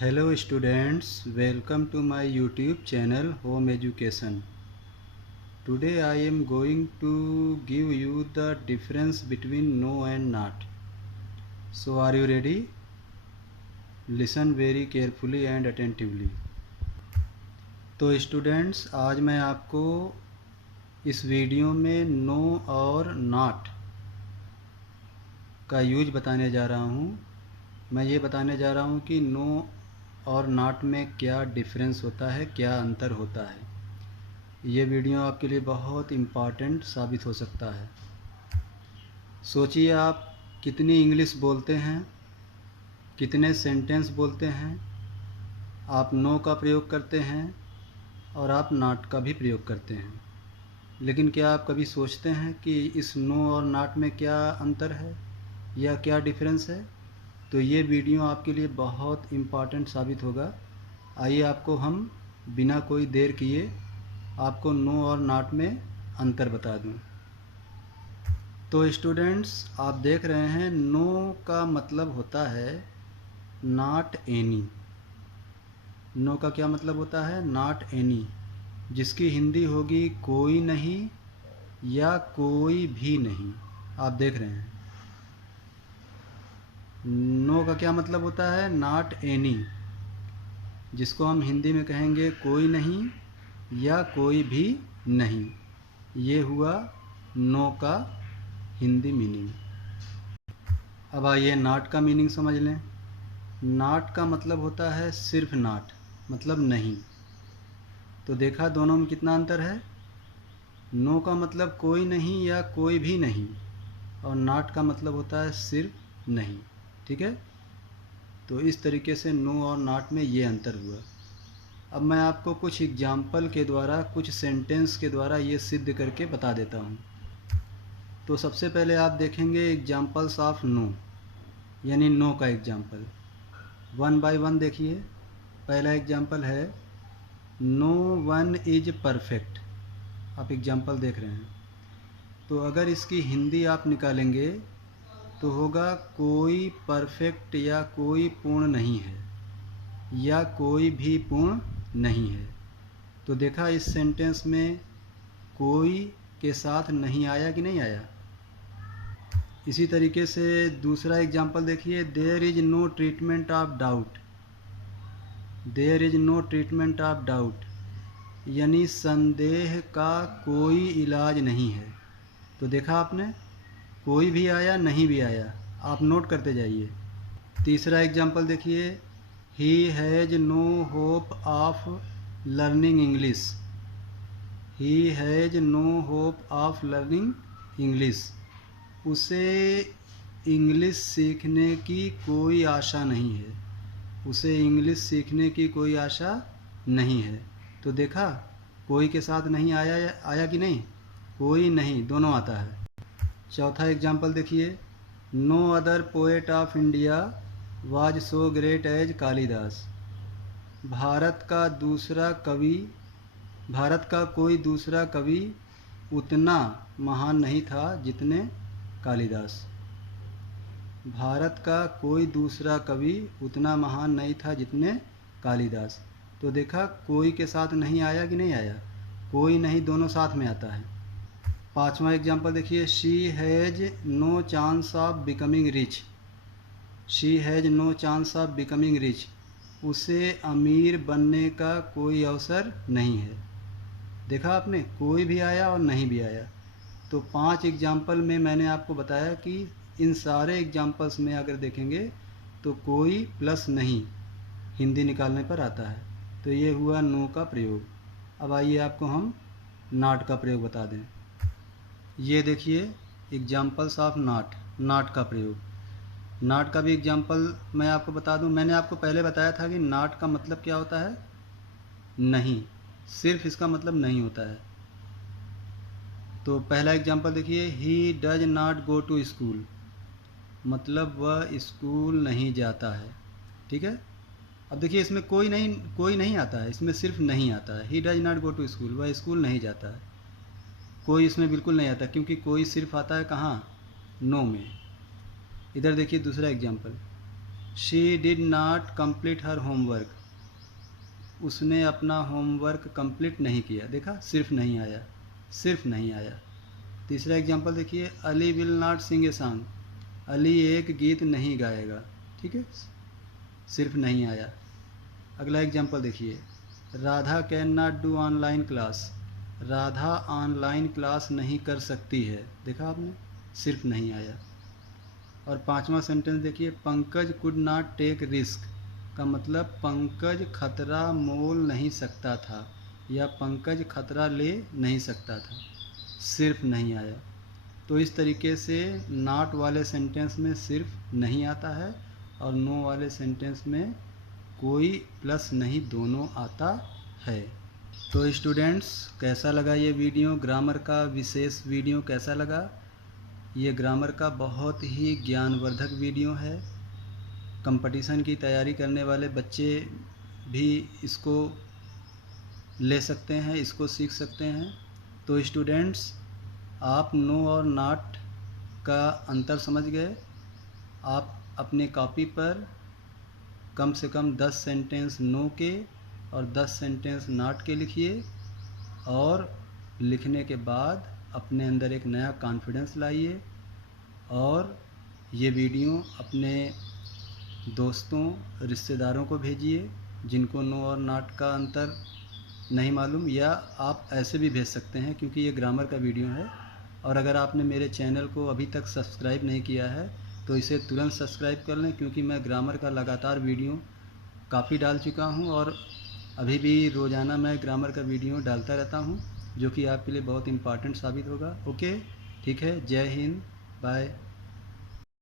Hello students, welcome to my YouTube channel Home Education. Today I am going to give you the difference between no and not. So are you ready? Listen very carefully and attentively. तो students, आज मैं आपको इस video में no और not का use बताने जा रहा हूँ। मैं ये बताने जा रहा हूँ कि नो और नॉट में क्या डिफरेंस होता है, क्या अंतर होता है। ये वीडियो आपके लिए बहुत इम्पॉर्टेंट साबित हो सकता है। सोचिए, आप कितनी इंग्लिश बोलते हैं, कितने सेंटेंस बोलते हैं, आप नो का प्रयोग करते हैं और आप नॉट का भी प्रयोग करते हैं, लेकिन क्या आप कभी सोचते हैं कि इस नो और नॉट में क्या अंतर है या क्या डिफरेंस है? तो ये वीडियो आपके लिए बहुत इम्पॉर्टेंट साबित होगा। आइए आपको हम बिना कोई देर किए आपको नो और नॉट में अंतर बता दूं। तो स्टूडेंट्स, आप देख रहे हैं नो का मतलब होता है नॉट एनी। नो का क्या मतलब होता है? नॉट एनी, जिसकी हिंदी होगी कोई नहीं या कोई भी नहीं। आप देख रहे हैं नो का क्या मतलब होता है? नॉट एनी, जिसको हम हिंदी में कहेंगे कोई नहीं या कोई भी नहीं। ये हुआ नो का हिंदी मीनिंग। अब आइए नॉट का मीनिंग समझ लें। नॉट का मतलब होता है सिर्फ नॉट, मतलब नहीं। तो देखा दोनों में कितना अंतर है। नो का मतलब कोई नहीं या कोई भी नहीं, और नॉट का मतलब होता है सिर्फ नहीं। ठीक है, तो इस तरीके से नो और नॉट में ये अंतर हुआ। अब मैं आपको कुछ एग्जाम्पल के द्वारा, कुछ सेंटेंस के द्वारा ये सिद्ध करके बता देता हूँ। तो सबसे पहले आप देखेंगे एग्जाम्पल्स ऑफ नो, यानी नो का एग्जाम्पल। वन बाय वन देखिए। पहला एग्जाम्पल है नो वन इज परफेक्ट। आप एग्जाम्पल देख रहे हैं। तो अगर इसकी हिंदी आप निकालेंगे तो होगा कोई परफेक्ट या कोई पूर्ण नहीं है, या कोई भी पूर्ण नहीं है। तो देखा इस सेंटेंस में कोई के साथ नहीं आया कि नहीं आया। इसी तरीके से दूसरा एग्जाम्पल देखिए, there is no treatment of doubt. There is no treatment of doubt, यानी संदेह का कोई इलाज नहीं है। तो देखा आपने, कोई भी आया नहीं भी आया, आप नोट करते जाइए। तीसरा एग्जाम्पल देखिए, he has no hope of learning English. He has no hope of learning English, उसे इंग्लिश सीखने की कोई आशा नहीं है। उसे इंग्लिश सीखने की कोई आशा नहीं है। तो देखा कोई के साथ नहीं आया, आया कि नहीं? कोई नहीं, दोनों आता है। चौथा एग्जाम्पल देखिए, no other poet of India was so great as Kalidas. Bharat का कोई दूसरा कवि उतना महान नहीं था जितने कालिदास। भारत का कोई दूसरा कवि उतना महान नहीं था जितने कालिदास। तो देखा कोई के साथ नहीं आया कि नहीं आया? कोई नहीं, दोनों साथ में आता है। पांचवा एग्जाम्पल देखिए, she has no chance of becoming rich. She has no chance of becoming rich, उसे अमीर बनने का कोई अवसर नहीं है। देखा आपने, कोई भी आया और नहीं भी आया। तो 5 एग्जाम्पल में मैंने आपको बताया कि इन सारे एग्जाम्पल्स में अगर देखेंगे तो कोई प्लस नहीं हिंदी निकालने पर आता है। तो ये हुआ नो का प्रयोग। अब आइए आपको हम नॉट का प्रयोग बता दें। ये देखिए एग्जाम्पल्स ऑफ नॉट, नॉट का प्रयोग। नॉट का भी एग्जाम्पल मैं आपको बता दूं। मैंने आपको पहले बताया था कि नॉट का मतलब क्या होता है? नहीं, सिर्फ इसका मतलब नहीं होता है। तो पहला एग्जाम्पल देखिए, he does not go to school, मतलब वह स्कूल नहीं जाता है। ठीक है, अब देखिए इसमें कोई नहीं आता है, इसमें सिर्फ नहीं आता है। He does not go to school, वह स्कूल नहीं जाता है। कोई इसमें बिल्कुल नहीं आता, क्योंकि कोई सिर्फ आता है कहाँ? नो में। इधर देखिए दूसरा example, she did not complete her homework, उसने अपना होमवर्क कंप्लीट नहीं किया। देखा, सिर्फ नहीं आया, सिर्फ नहीं आया। तीसरा एग्जांपल देखिए, Ali will not sing a song, Ali एक गीत नहीं गाएगा। ठीक है, सिर्फ नहीं आया। अगला एग्जांपल देखिए, Radha can not do online class, Radha online class नहीं कर सकती है। देखा आपने, सिर्फ नहीं आया। और पांचवा सेंटेंस देखिए, Pankaj could not take risk, का मतलब पंकज खतरा मोल नहीं सकता था या पंकज खतरा ले नहीं सकता था, सिर्फ नहीं आया। तो इस तरीके से नॉट वाले सेंटेंस में सिर्फ नहीं आता है और नो वाले सेंटेंस में कोई प्लस नहीं दोनों आता है। तो स्टूडेंट्स, कैसा लगा ये वीडियो, ग्रामर का विशेष वीडियो कैसा लगा? ये ग्रामर का बहुत ही ज्ञानवर्धक वीडियो है। कंपटीशन की तैयारी करने वाले बच्चे भी इसको ले सकते हैं, इसको सीख सकते हैं। तो स्टूडेंट्स, आप नो और नॉट का अंतर समझ गए। आप अपने कॉपी पर कम से कम 10 सेंटेंस नो के और 10 सेंटेंस नॉट के लिखिए और लिखने के बाद अपने अंदर एक नया कॉन्फिडेंस लाइए और ये वीडियो अपने दोस्तों, रिश्तेदारों को भेजिए जिनको नो और नॉट का अंतर नहीं मालूम, या आप ऐसे भी भेज सकते हैं क्योंकि ये ग्रामर का वीडियो है। और अगर आपने मेरे चैनल को अभी तक सब्सक्राइब नहीं किया है तो इसे तुरंत सब्सक्राइब कर लें, क्योंकि मैं ग्रामर का लगातार वीडियो काफ़ी डाल चुका हूँ और अभी भी रोज़ाना मैं ग्रामर का वीडियो डालता रहता हूँ, जो कि आपके लिए बहुत इम्पॉर्टेंट साबित होगा। ओके, ठीक है, जय हिंद, बाय।